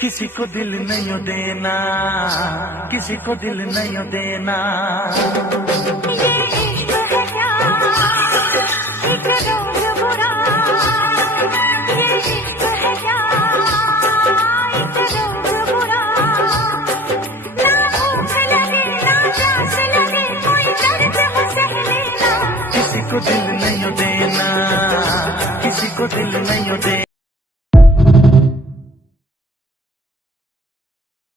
किसी को दिल नहीं देना, किसी को दिल नहीं देना। ये इश्क है क्या, एक रोज बुरा, ये इश्क है क्या, एक रोज बुरा। ना भूख लगे ना प्यास लगे, कोई दर्द हो सह लेना। किसी को दिल नहीं देना, किसी को दिल नहीं देना।